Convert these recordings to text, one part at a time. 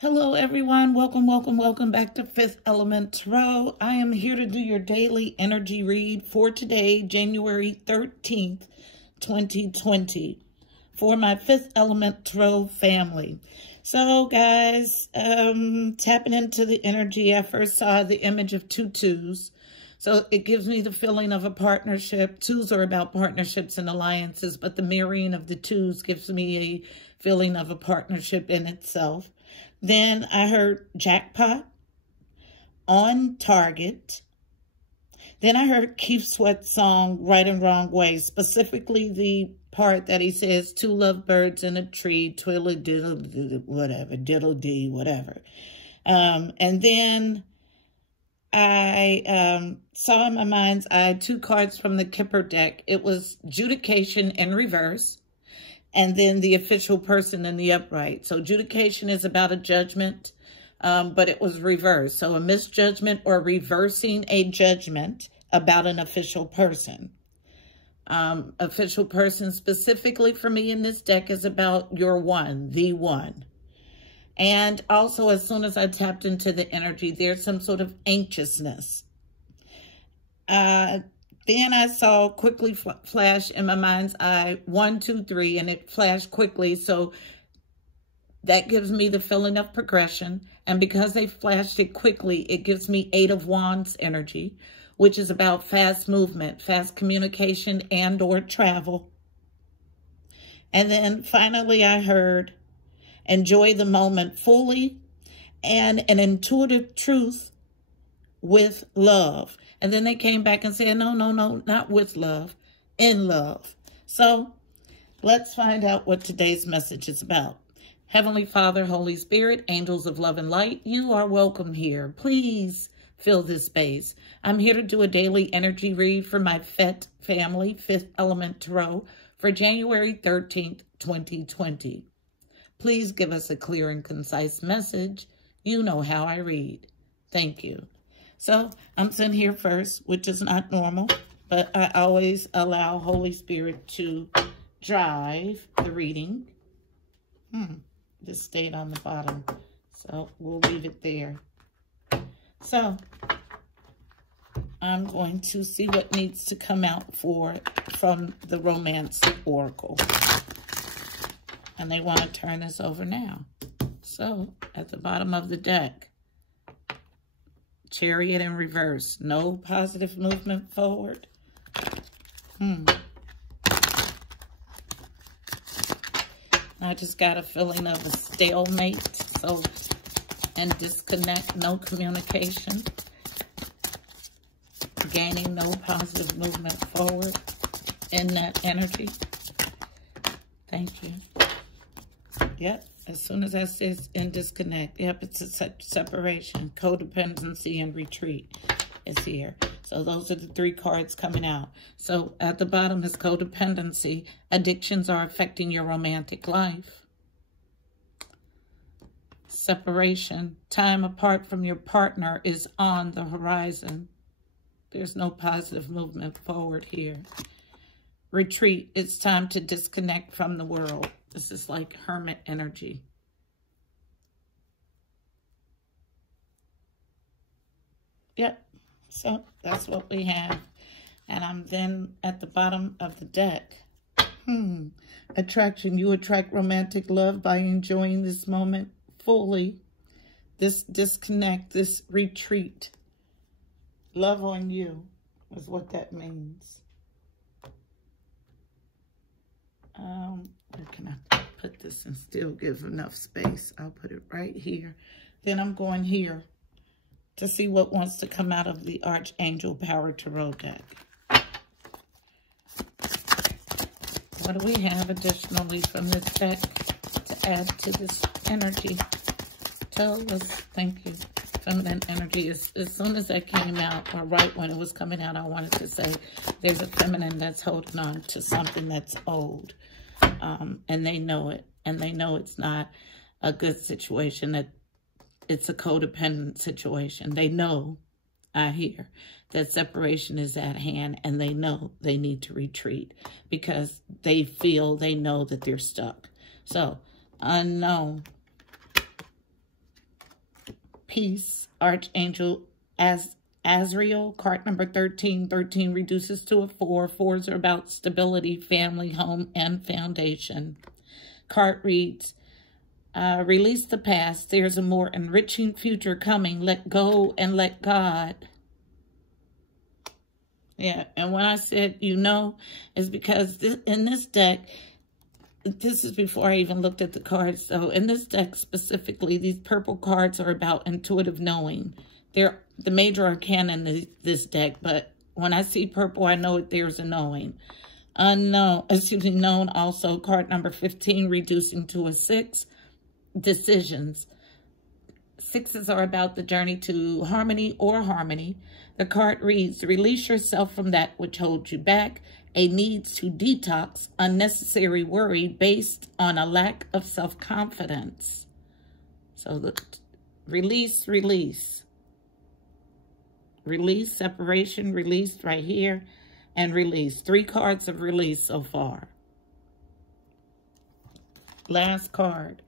Hello, everyone. Welcome back to Fifth Element Tarot. I am here to do your daily energy read for today, January 13th, 2020, for my Fifth Element Tarot family. So, guys, tapping into the energy, I first saw the image of two twos. So it gives me the feeling of a partnership. Twos are about partnerships and alliances, but the mirroring of the twos gives me a feeling of a partnership in itself. Then I heard jackpot, on target. Then I heard Keith Sweat's song, Right and Wrong Way, specifically the part that he says, two lovebirds in a tree, twiddle diddle, whatever, diddle dee, whatever. And then I saw in my mind's eye two cards from the Kipper deck. It was Judication in reverse, and then the official person in the upright. So Judication is about a judgment, but it was reversed. So a misjudgment or reversing a judgment about an official person. Official person specifically for me in this deck is about your one, the one. And also, as soon as I tapped into the energy, there's some sort of anxiousness. Then I saw quickly flash in my mind's eye, 1, 2, 3, and it flashed quickly. So that gives me the feeling of progression. And because they flashed it quickly, it gives me 8 of Wands energy, which is about fast movement, fast communication, and or travel. And then finally I heard, enjoy the moment fully, and an intuitive truth with love. And then they came back and said, no, not with love, in love. So let's find out what today's message is about. Heavenly Father, Holy Spirit, angels of love and light, you are welcome here. Please fill this space. I'm here to do a daily energy read for my FET family, Fifth Element Tarot, for January 13th, 2020. Please give us a clear and concise message. You know how I read. Thank you. So I'm sitting here first, which is not normal, but I always allow Holy Spirit to drive the reading. This stayed on the bottom, so we'll leave it there. So I'm going to see what needs to come out from the Romance Oracle. And they want to turn this over now. So, at the bottom of the deck, Chariot in reverse. No positive movement forward. I just got a feeling of a stalemate. So, and disconnect, no communication. Gaining no positive movement forward in that energy. Thank you. Yep, as soon as I says in disconnect, yep, it's a separation, codependency, and retreat is here. So those are the 3 cards coming out. So at the bottom is codependency. Addictions are affecting your romantic life. Separation, time apart from your partner is on the horizon. There's no positive movement forward here. Retreat, it's time to disconnect from the world. This is like hermit energy. Yep, so that's what we have. And I'm then at the bottom of the deck. Attraction, you attract romantic love by enjoying this moment fully. This disconnect, this retreat. Love on you is what that means. Where can I put this and still give enough space? I'll put it right here. Then I'm going here to see what wants to come out of the Archangel Power Tarot deck. What do we have additionally from this deck to add to this energy? Tell us, thank you. Feminine energy. As soon as that came out, or right when it was coming out, I wanted to say there's a feminine that's holding on to something that's old. And they know it. And they know it's not a good situation, that it's a codependent situation. They know, I hear, that separation is at hand, and they know they need to retreat because they know that they're stuck. So, unknown. peace, Archangel Azrael, card number 13. 13 reduces to a 4. 4s are about stability, family, home, and foundation. Card reads, release the past. There's a more enriching future coming. Let go and let God. Yeah, and when I said, you know, it's because in this deck, this is before I even looked at the cards. So in this deck specifically, these purple cards are about intuitive knowing. They're the major arcana in this deck, but when I see purple, I know there's a knowing. Known also, card number 15, reducing to a 6. Decisions. 6s are about the journey to harmony or harmony. The card reads, release yourself from that which holds you back, a need to detox unnecessary worry based on a lack of self-confidence. So the release, separation, release right here, and release. 3 cards of release so far. Last card,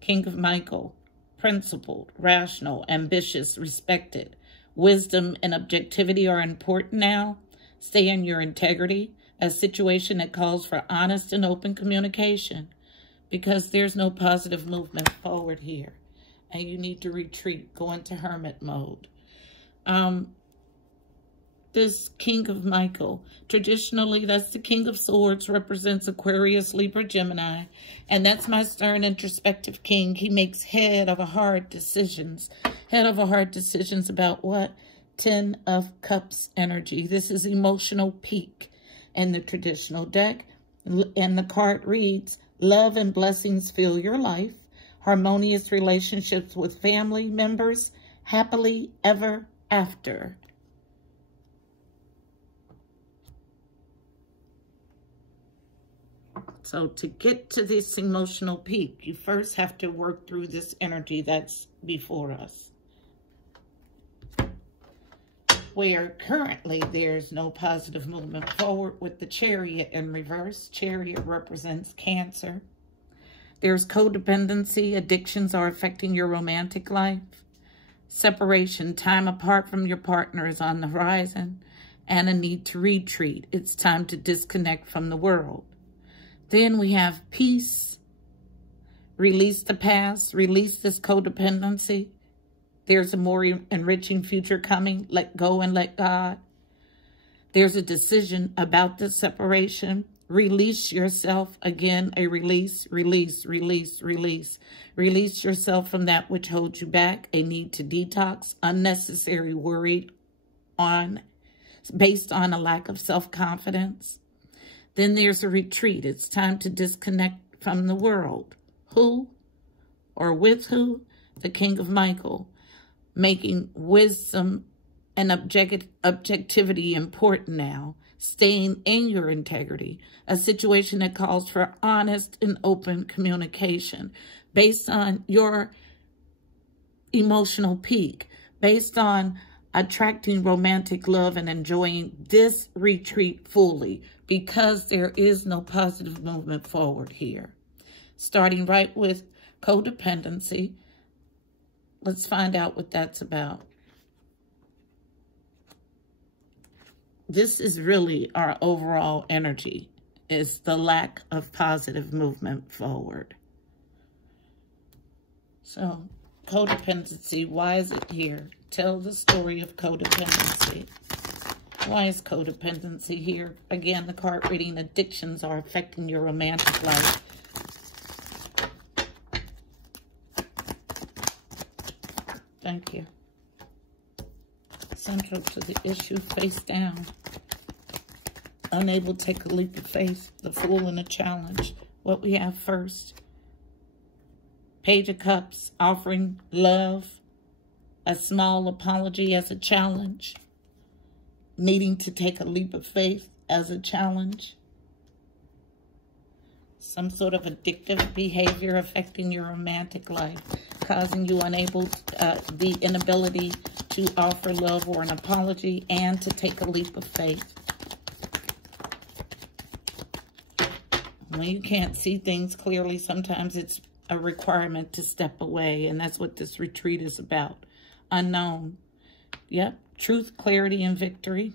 King of Michael, principled, rational, ambitious, respected. Wisdom and objectivity are important now. Stay in your integrity, a situation that calls for honest and open communication, because there's no positive movement forward here. And you need to retreat, go into hermit mode. This King of Michael, traditionally, that's the King of Swords, represents Aquarius, Libra, Gemini. And that's my stern, introspective king. He makes head over heart decisions. Head over heart decisions about what? 10 of Cups energy. This is emotional peak in the traditional deck. And the card reads, love and blessings fill your life. Harmonious relationships with family members. Happily ever after. So to get to this emotional peak, you first have to work through this energy that's before us. Where currently there's no positive movement forward with the Chariot in reverse. Chariot represents Cancer. There's codependency. Addictions are affecting your romantic life. Separation, time apart from your partner is on the horizon. And a need to retreat. It's time to disconnect from the world. Then we have peace, release the past, release this codependency. There's a more enriching future coming. Let go and let God. There's a decision about the separation. Release yourself. Again, a release, release, release, release. Release yourself from that which holds you back. A need to detox, unnecessary worry based on a lack of self-confidence. Then there's a retreat. It's time to disconnect from the world. Who or with who? The King of Michael. Making wisdom and objectivity important now. Staying in your integrity. A situation that calls for honest and open communication. Based on your emotional peak. Based on attracting romantic love and enjoying this retreat fully, because there is no positive movement forward here. Starting right with codependency. Let's find out what that's about. This is really our overall energy, is the lack of positive movement forward. So, codependency, why is it here? Tell the story of codependency. Why is codependency here? Again, the card reading, addictions are affecting your romantic life. Thank you. Central to the issue, face down. Unable to take a leap of faith, the Fool and the challenge. What we have first. Page of Cups, offering love. A small apology as a challenge. Needing to take a leap of faith as a challenge. Some sort of addictive behavior affecting your romantic life. Causing you the inability to offer love or an apology and to take a leap of faith. When you can't see things clearly, sometimes it's a requirement to step away. And that's what this retreat is about. unknown. Yep. Truth, clarity, and victory.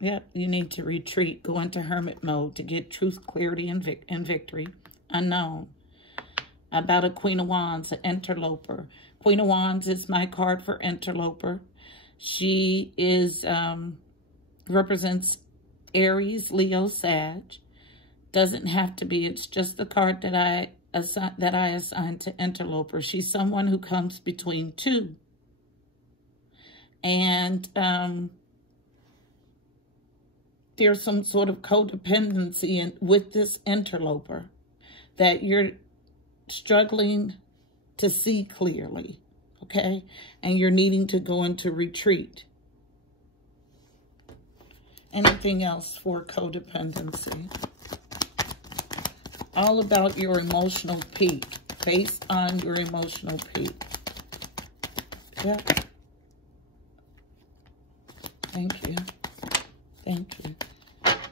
Yep. You need to retreat. Go into hermit mode to get truth, clarity, and victory. Unknown. About a Queen of Wands, an interloper. Queen of Wands is my card for interloper. She is represents Aries, Leo, Sag. Doesn't have to be. It's just the card that I assigned to interloper. She's someone who comes between two. And there's some sort of codependency with this interloper that you're struggling to see clearly, okay? And you're needing to go into retreat. Anything else for codependency? All about your emotional peak, based on your emotional peak. Yep. Thank you. Thank you.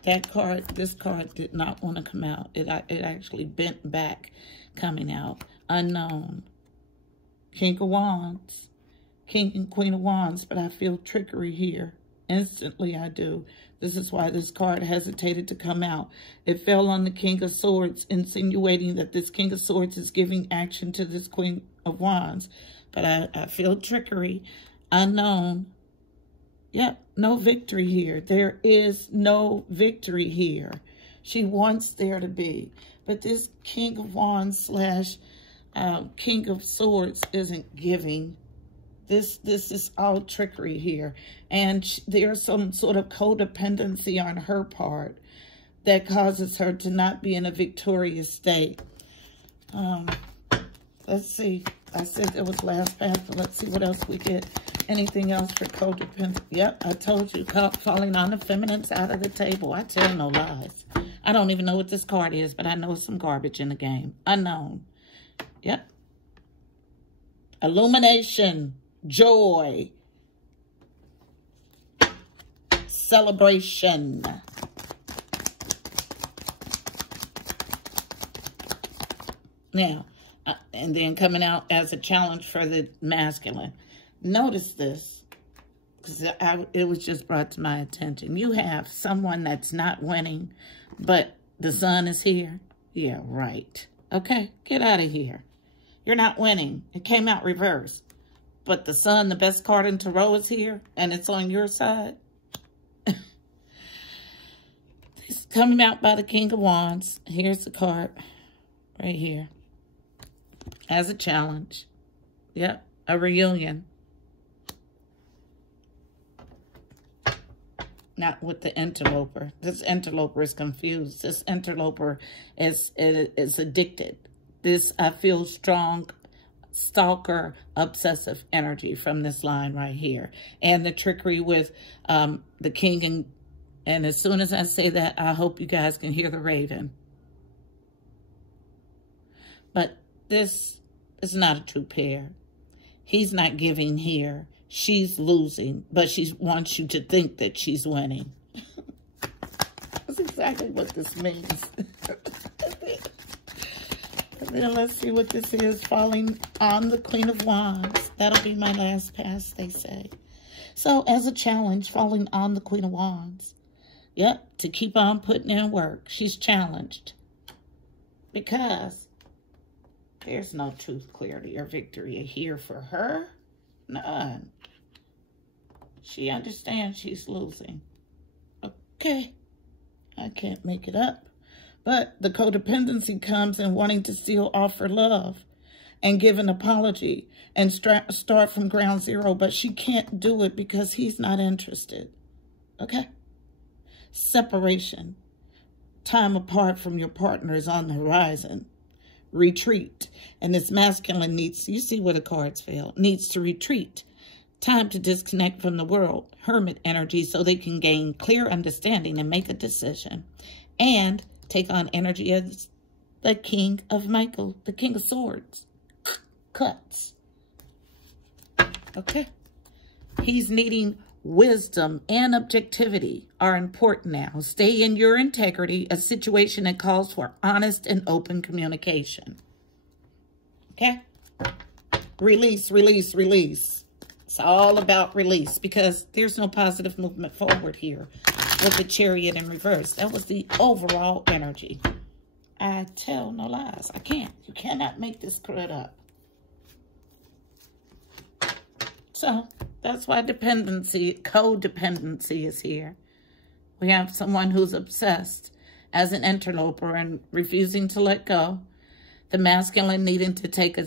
That card, this card did not want to come out. It actually bent back coming out. Unknown. King of Wands. King and Queen of Wands, but I feel trickery here. Instantly I do. This is why this card hesitated to come out. It fell on the King of Swords, insinuating that this King of Swords is giving action to this Queen of Wands. But I feel trickery. Unknown. Yep, no victory here. There is no victory here. She wants there to be. But this King of Wands slash King of Swords isn't giving. This is all trickery here. And there's some sort of codependency on her part that causes her to not be in a victorious state. Let's see. I said it was last pass, but let's see what else we get. Anything else for codependency? Yep, I told you, falling on the feminine side of the table. I tell no lies. I don't even know what this card is, but I know it's some garbage in the game. Unknown. Yep. Illumination. Joy. Celebration. Now, and then coming out as a challenge for the masculine. Notice this, because it was just brought to my attention. You have someone that's not winning, but the sun is here. Yeah, right. Okay, get out of here. You're not winning. It came out reverse. But the sun, the best card in tarot, is here, and it's on your side. It's coming out by the King of Wands. Here's the card right here. As a challenge. Yep, a reunion. Not with the interloper. This interloper is confused. This interloper is addicted. This, I feel strong stalker, obsessive energy from this line right here. And the trickery with the king. And as soon as I say that, I hope you guys can hear the raven. But this is not a true pair. He's not giving here. She's losing, but she wants you to think that she's winning. That's exactly what this means. And then let's see what this is. Falling on the Queen of Wands. That'll be my last pass, they say. So, as a challenge, falling on the Queen of Wands. Yep, to keep on putting in work. She's challenged. Because there's no truth, clarity, or victory here for her. None. She understands she's losing. Okay. I can't make it up. But the codependency comes in wanting to still offer love and give an apology and start from ground zero. But she can't do it because he's not interested. Okay? Separation. Time apart from your partner is on the horizon. Retreat. And this masculine needs, you see where the cards fail, needs to retreat. Time to disconnect from the world. Hermit energy so they can gain clear understanding and make a decision. And take on energy as the King of Michael, the King of Swords. Cuts. Okay. He's needing wisdom and objectivity are important now. Stay in your integrity, a situation that calls for honest and open communication. Okay? Release, release, release. It's all about release because there's no positive movement forward here with the Chariot in reverse. That was the overall energy. I tell no lies. I can't. You cannot make this crud up. So that's why codependency is here. We have someone who's obsessed as an interloper and refusing to let go. The masculine needing to take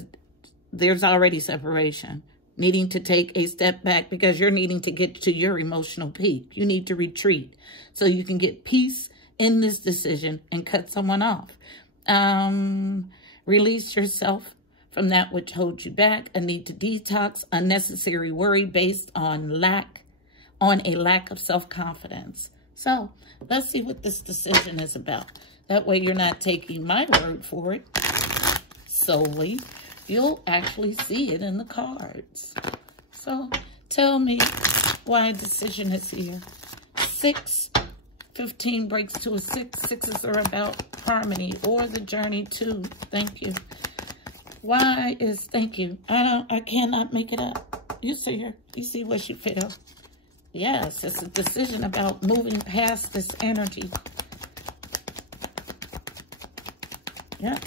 there's already separation. Needing to take a step back because you're needing to get to your emotional peak. You need to retreat so you can get peace in this decision and cut someone off. Release yourself from that which holds you back. A need to detox, unnecessary worry based on a lack of self-confidence. So let's see what this decision is about. That way you're not taking my word for it solely. You'll actually see it in the cards. So tell me why a decision is here. 6, 15 breaks to a 6. 6s are about harmony or the journey to. Thank you. Why is, thank you. I cannot make it up. You see her. You see what she feel. Yes, it's a decision about moving past this energy. Yeah.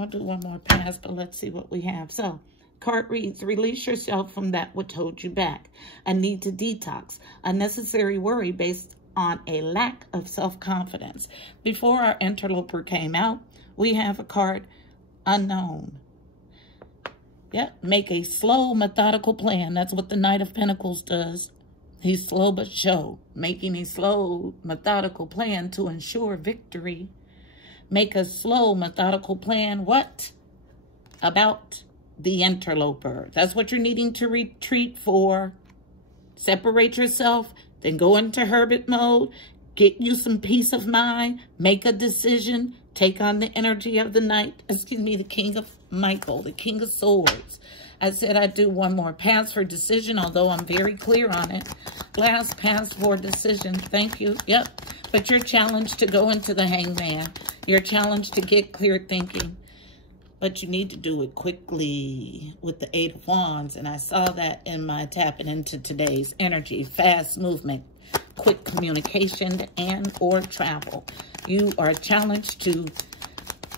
I'll do one more pass, but let's see what we have. So, card reads, release yourself from that which holds you back. A need to detox. Unnecessary worry based on a lack of self-confidence. Before our interloper came out, we have a card, unknown. Yeah, make a slow, methodical plan. That's what the Knight of Pentacles does. He's slow but sure. Making a slow, methodical plan to ensure victory. Make a slow, methodical plan. What? About the interloper. That's what you're needing to retreat for. Separate yourself, then go into hermit mode. Get you some peace of mind. Make a decision. Take on the energy of the Knight. Excuse me, the King of Michael, the King of Swords. I said I'd do one more pass for decision, although I'm very clear on it. Last pass for decision. Thank you. Yep. But you're challenged to go into the Hangman. You're challenged to get clear thinking. But you need to do it quickly with the 8 of Wands. And I saw that in my tapping into today's energy. Fast movement, quick communication, and or travel. You are challenged to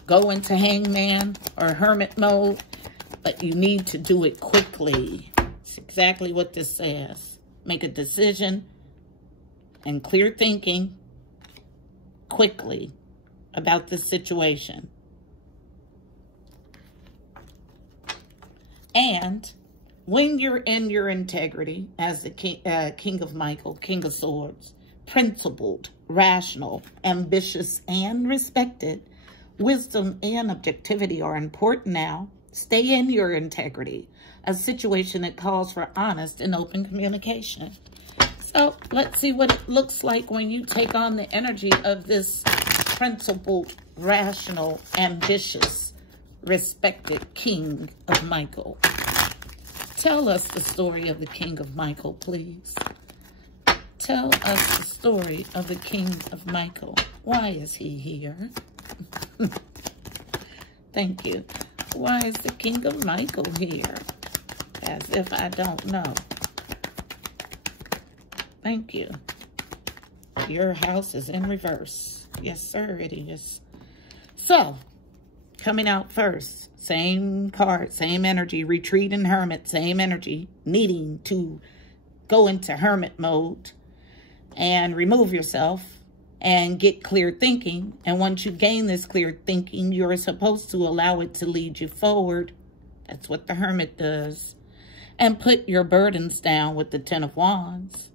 go into Hangman or Hermit mode. But you need to do it quickly. It's exactly what this says. Make a decision and clear thinking quickly about this situation. And when you're in your integrity as the King of Michael, King of Swords, principled, rational, ambitious, and respected, wisdom and objectivity are important now. Stay in your integrity, a situation that calls for honest and open communication. So let's see what it looks like when you take on the energy of this principled, rational, ambitious, respected King of Michael. Tell us the story of the King of Michael, please. Tell us the story of the King of Michael. Why is he here? Thank you. Why is the King of Michael here? As if I don't know. Thank you. Your house is in reverse. Yes, sir, it is. So, coming out first. Same card, same energy. Retreat and Hermit, same energy. Needing to go into Hermit mode and remove yourself and get clear thinking. And once you gain this clear thinking, you're supposed to allow it to lead you forward. That's what the Hermit does. And put your burdens down with the 10 of Wands.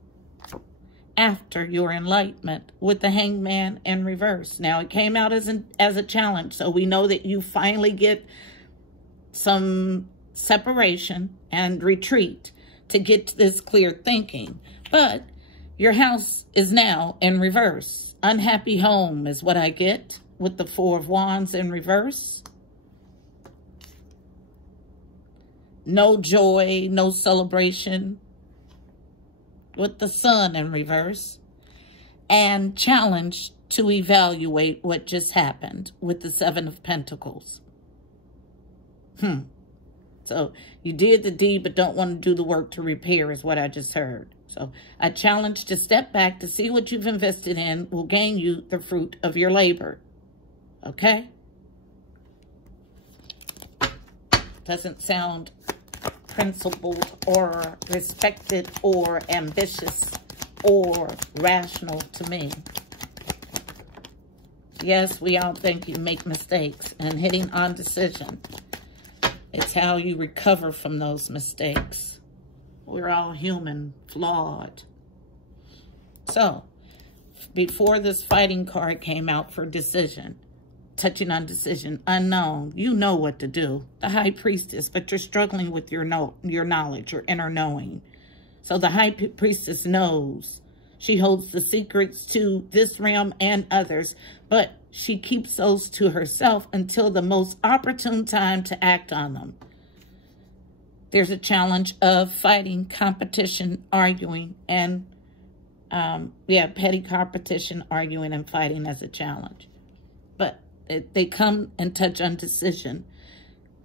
After your enlightenment with the Hangman in reverse. Now, it came out as a challenge. So we know that you finally get some separation and retreat to get to this clear thinking. But your house is now in reverse. Unhappy home is what I get with the 4 of Wands in reverse. No joy, no celebration with the Sun in reverse. And challenged to evaluate what just happened with the 7 of Pentacles. So you did the deed, but don't want to do the work to repair is what I just heard. So a challenge to step back to see what you've invested in will gain you the fruit of your labor. Okay? Doesn't sound principled or respected or ambitious or rational to me. Yes, we all think you make mistakes, and hitting on decision, it's how you recover from those mistakes. We're all human, flawed. So, before this fighting card came out for decision, touching on decision, unknown, you know what to do. The high priestess, but you're struggling with your knowledge, your inner knowing. So the high priestess knows. She holds the secrets to this realm and others, but she keeps those to herself until the most opportune time to act on them. There's a challenge of fighting, competition, arguing, and petty competition, arguing, and fighting as a challenge. But they come and touch on decision.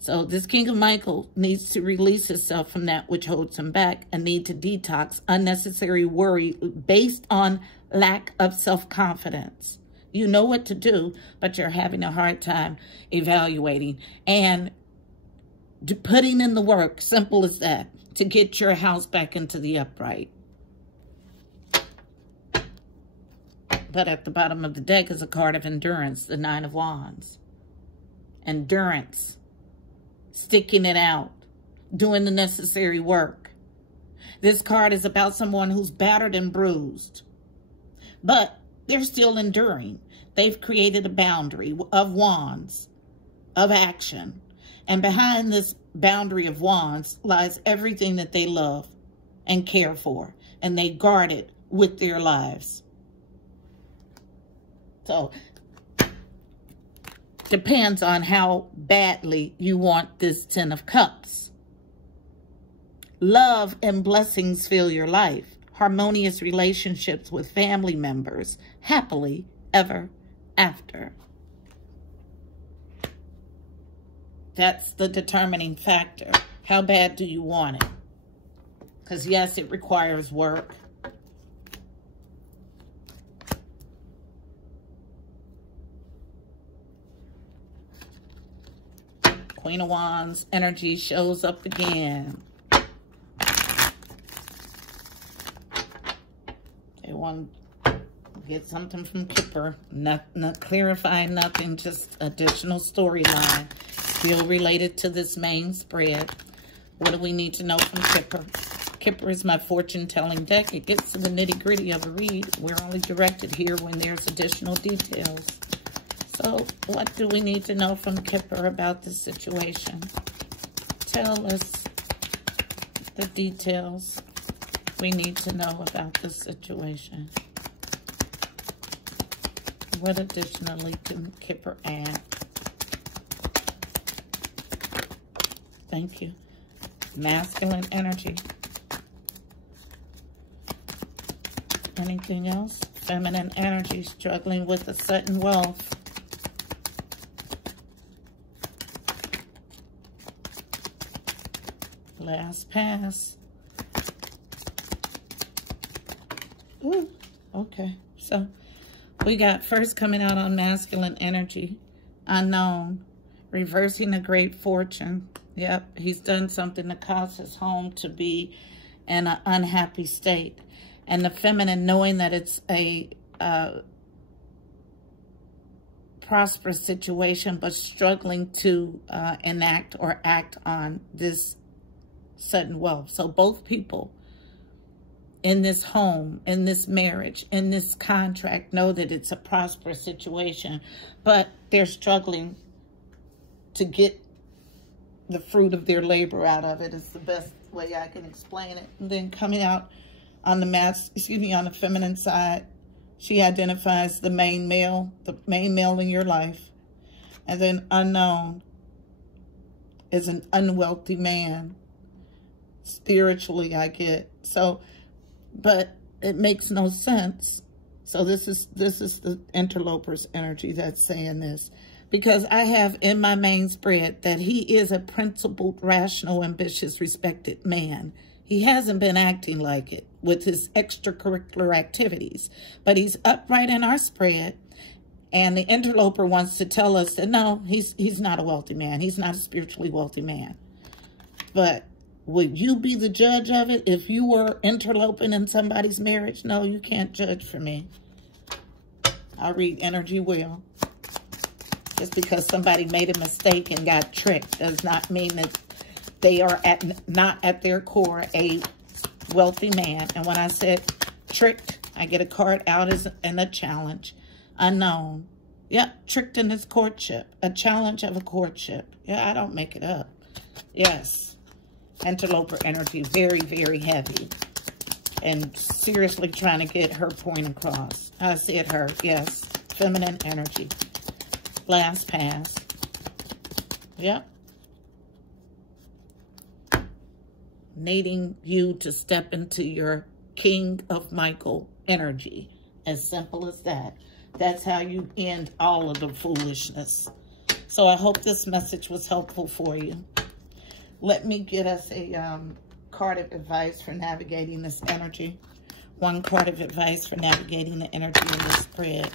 So this King of Michael needs to release himself from that which holds him back and need to detox unnecessary worry based on lack of self-confidence. You know what to do, but you're having a hard time evaluating and putting in the work, simple as that, to get your house back into the upright. But at the bottom of the deck is a card of endurance, the Nine of Wands. Endurance. Sticking it out. Doing the necessary work. This card is about someone who's battered and bruised. But they're still enduring. They've created a boundary of wands, of action. And behind this boundary of wands lies everything that they love and care for. And they guard it with their lives. So, depends on how badly you want this Ten of Cups. Love and blessings fill your life. Harmonious relationships with family members. Happily ever after. That's the determining factor. How bad do you want it? Because yes, it requires work. Queen of Wands energy shows up again. They want to get something from Kipper. Not clarifying nothing, just additional storyline. Still related to this main spread. What do we need to know from Kipper? Kipper is my fortune-telling deck. It gets to the nitty-gritty of a read. We're only directed here when there's additional details. So, what do we need to know from Kipper about this situation? Tell us the details we need to know about this situation. What additionally can Kipper add? Thank you. Masculine energy. Anything else? Feminine energy, struggling with a sudden wealth. Last pass. Ooh, okay. So we got first coming out on masculine energy. Unknown. Reversing a great fortune. Yep, he's done something to cause his home to be in an unhappy state. And the feminine, knowing that it's a prosperous situation, but struggling to enact or act on this sudden wealth. So both people in this home, in this marriage, in this contract know that it's a prosperous situation, but they're struggling to get the fruit of their labor out of it. Is the best way I can explain it. And then coming out on the on the feminine side, she identifies the main male in your life. And then unknown is an unwealthy man. Spiritually, I get. So, but it makes no sense. So this is the interloper's energy that's saying this. Because I have in my main spread that he is a principled, rational, ambitious, respected man. He hasn't been acting like it with his extracurricular activities, but he's upright in our spread. And the interloper wants to tell us that no, he's not a wealthy man. He's not a spiritually wealthy man. But would you be the judge of it if you were interloping in somebody's marriage? No, you can't judge for me. I read energy well. Just because somebody made a mistake and got tricked does not mean that they are not at their core a wealthy man. And when I said tricked, I get a card out as a challenge. Unknown. Yep, tricked in his courtship. A challenge of a courtship. Yeah, I don't make it up. Yes. Interloper energy, very, very heavy. And seriously trying to get her point across. I said her, yes. Feminine energy. Last pass. Yep. Needing you to step into your King of Michael energy. As simple as that. That's how you end all of the foolishness. So I hope this message was helpful for you. Let me get us a card of advice for navigating this energy. One card of advice for navigating the energy in this spread.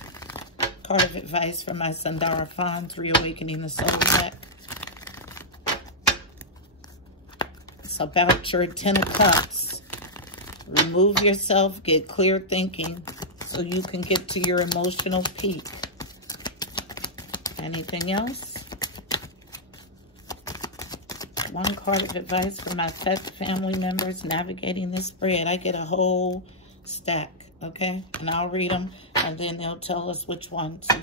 Card of advice for my Sundara Fons, Reawakening the Soul deck. It's about your 10 of Cups. Remove yourself, get clear thinking so you can get to your emotional peak. Anything else? One card of advice for my pet family members navigating this spread. I get a whole stack, okay? And I'll read them, and then they'll tell us which one to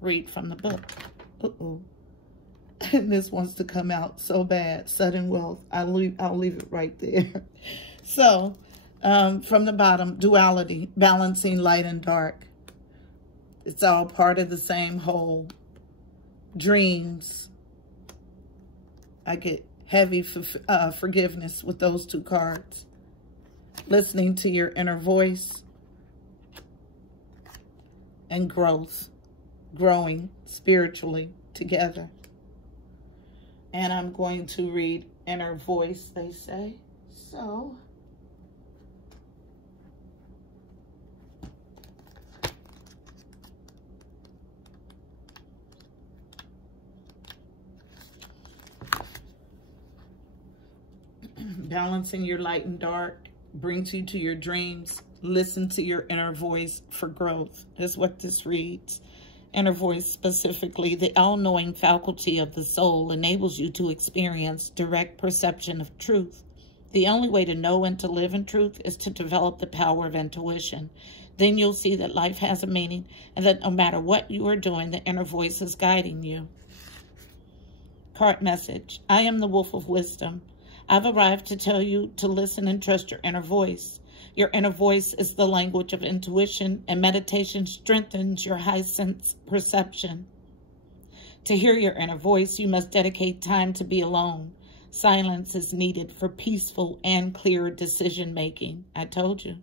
read from the book. Uh-oh. And this wants to come out so bad. Sudden wealth. I'll leave it right there. So, from the bottom, duality, balancing light and dark. It's all part of the same whole. Dreams. I get heavy forgiveness with those two cards. Listening to your inner voice. And growth. Growing spiritually together. And I'm going to read inner voice, they say. So, balancing your light and dark brings you to your dreams. Listen to your inner voice for growth, is what this reads. Inner voice specifically, the all-knowing faculty of the soul, enables you to experience direct perception of truth. The only way to know and to live in truth is to develop the power of intuition. Then you'll see that life has a meaning and that no matter what you are doing, the inner voice is guiding you. Card message. I am the Wolf of Wisdom. I've arrived to tell you to listen and trust your inner voice. Your inner voice is the language of intuition, and meditation strengthens your high sense perception. To hear your inner voice, you must dedicate time to be alone. Silence is needed for peaceful and clear decision-making. I told you.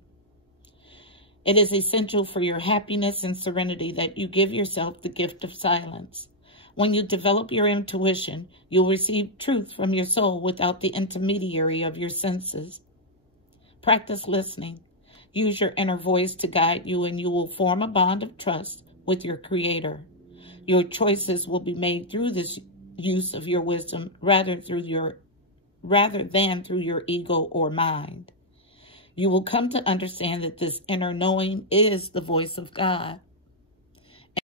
It is essential for your happiness and serenity that you give yourself the gift of silence. When you develop your intuition, you'll receive truth from your soul without the intermediary of your senses. Practice listening. Use your inner voice to guide you, and you will form a bond of trust with your Creator. Your choices will be made through this use of your wisdom rather than through your ego or mind. You will come to understand that this inner knowing is the voice of God.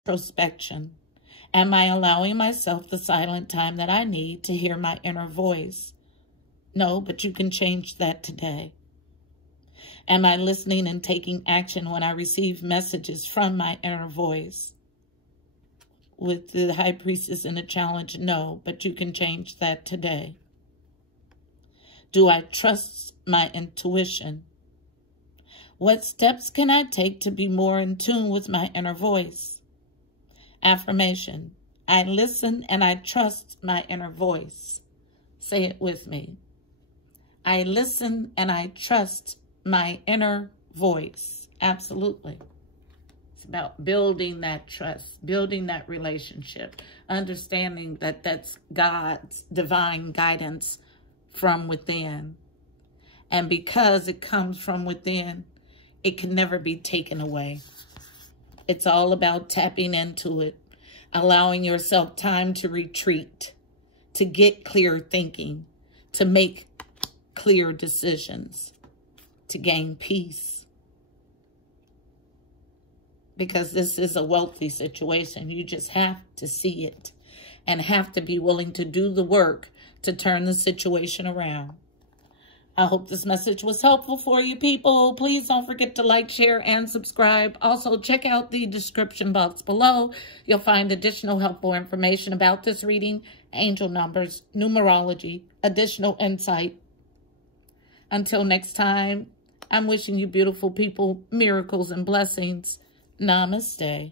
Introspection. Am I allowing myself the silent time that I need to hear my inner voice? No, but you can change that today. Am I listening and taking action when I receive messages from my inner voice? With the High Priestess in a challenge, no, but you can change that today. Do I trust my intuition? What steps can I take to be more in tune with my inner voice? Affirmation. I listen and I trust my inner voice. Say it with me. I listen and I trust my inner voice. Absolutely. It's about building that trust, building that relationship, understanding that that's God's divine guidance from within. And because it comes from within, it can never be taken away. It's all about tapping into it, allowing yourself time to retreat, to get clear thinking, to make clear decisions, to gain peace. Because this is a wealthy situation. You just have to see it and have to be willing to do the work to turn the situation around. I hope this message was helpful for you people. Please don't forget to like, share, and subscribe. Also, check out the description box below. You'll find additional helpful information about this reading, angel numbers, numerology, additional insight. Until next time, I'm wishing you beautiful people miracles and blessings. Namaste.